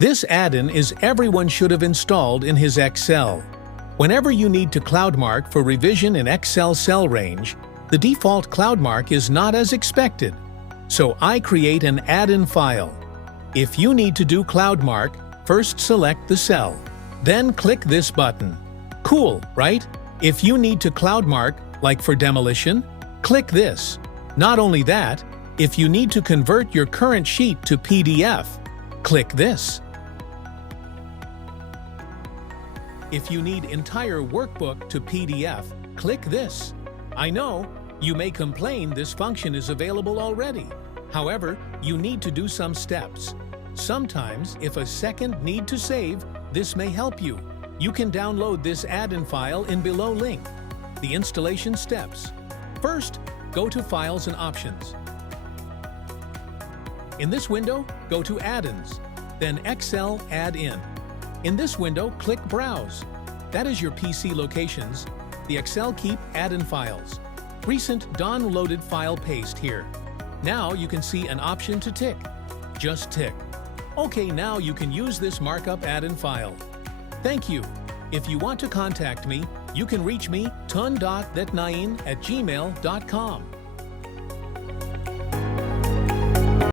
This add-in is everyone should have installed in his Excel. Whenever you need to Cloudmark for revision in Excel cell range, the default Cloudmark is not as expected. So I create an add-in file. If you need to do Cloudmark, first select the cell. Then click this button. Cool, right? If you need to Cloudmark, like for demolition, click this. Not only that, if you need to convert your current sheet to PDF, click this. If you need entire workbook to PDF, click this. I know, you may complain this function is available already. However, you need to do some steps. Sometimes, if a second need to save, this may help you. You can download this add-in file in below link. The installation steps. First, go to Files and Options. In this window, go to Add-ins, then Excel Add-in. In this window, click Browse. That is your PC locations. The Excel keep add-in files. Recent downloaded file paste here. Now you can see an option to tick. Just tick. Okay, now you can use this markup add-in file. Thank you. If you want to contact me, you can reach me tun.detnain@gmail.com.